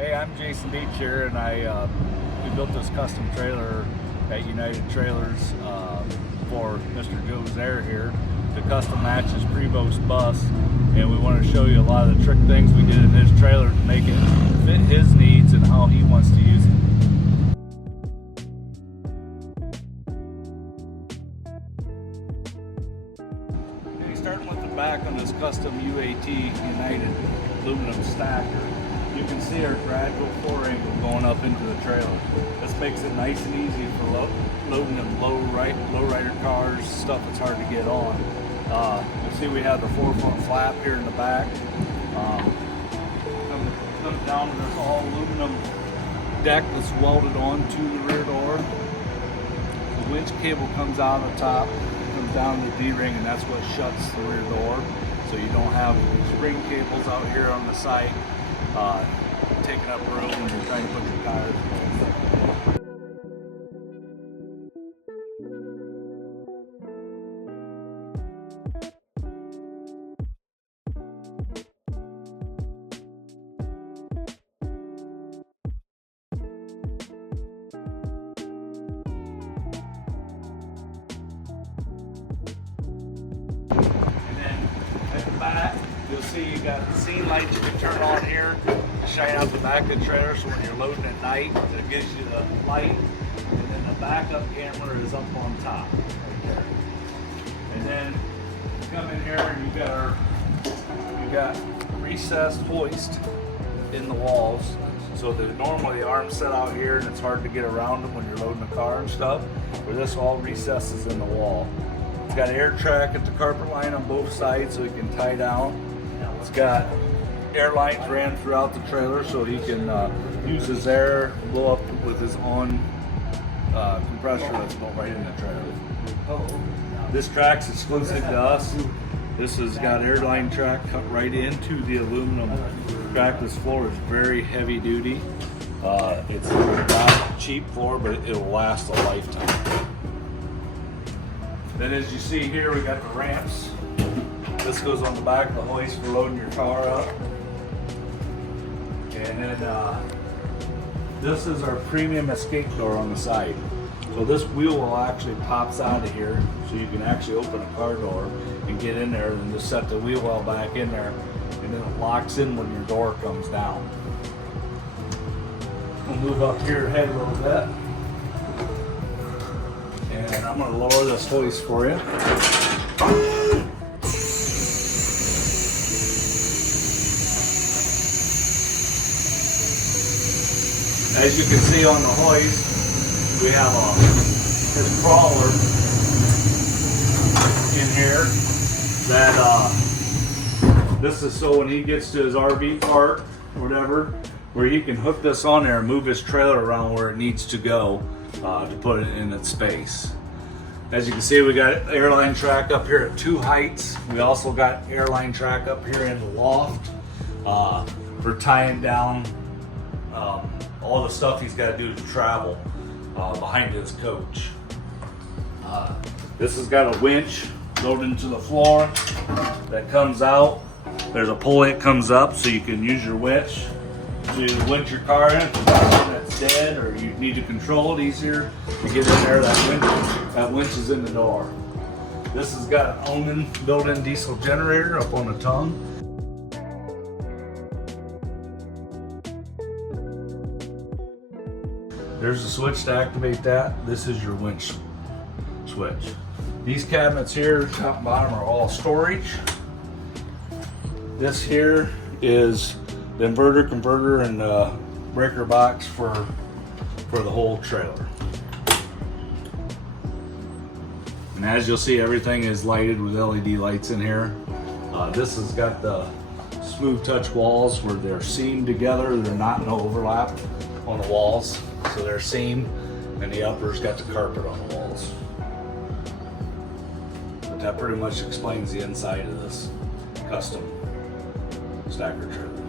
Hey, I'm Jason Dietsch here, and we built this custom trailer at United Trailers for Mr. Joe's Air here to custom match his Prevost bus, and we want to show you a lot of the trick things we did in his trailer to make it fit his needs and how he wants to use it. Starting with the back on this custom UAT United aluminum stacker, you can see our gradual floor angle going up into the trailer. This makes it nice and easy for loading them lowrider cars, stuff that's hard to get on. You'll see we have the 4-foot flap here in the back. Comes down to this all aluminum deck that's welded onto the rear door. The winch cable comes out of the top, comes down to the D-ring, and that's what shuts the rear door, so you don't have spring cables out here on the side taking up room when you're trying to put your tires in. Back, you'll see you got scene lights you can turn on here to shine out the back of the trailer, so when you're loading at night it gives you the light, and then the backup camera is up on top right there. And then you come in here and you got recessed hoist in the walls, so that normally the arms set out here and it's hard to get around them when you're loading the car and stuff, where this all recesses in the wall. It's got air track at the carpet line on both sides so he can tie down. It's got airlines ran throughout the trailer so he can use his air, blow up with his own compressor that's built right in the trailer. This track's exclusive to us. This has got airline track cut right into the aluminum track. This floor is very heavy duty. It's not a cheap floor, but it'll last a lifetime. Then as you see here, we got the ramps. This goes on the back of the hoist for loading your car up. And then this is our premium escape door on the side. So this wheel will actually pops out of here, so you can actually open a car door and get in there and just set the wheel well back in there, and then it locks in when your door comes down. We'll move up here ahead a little bit. And I'm going to lower this hoist for you. As you can see on the hoist, we have his crawler in here. This is so when he gets to his RV park, whatever, where he can hook this on there and move his trailer around where it needs to go. To put it in its space. As you can see, we got airline track up here at 2 heights. We also got airline track up here in the loft for tying down all the stuff he's got to do to travel behind his coach. This has got a winch built into the floor that comes out. There's a pulley that comes up so you can use your winch to winch your car in. If you've got one that's dead or you need to control it easier, you get in there, that winch is in the door. This has got an Onan built-in diesel generator up on the tongue. There's a switch to activate that. This is your winch switch. These cabinets here, top and bottom, are all storage. This here is the inverter, converter, and breaker box for the whole trailer. And as you'll see, everything is lighted with LED lights in here. This has got the smooth touch walls where they're seamed together. They're not no overlap on the walls, so they're seamed, and the upper's got the carpet on the walls. But that pretty much explains the inside of this custom stacker trailer.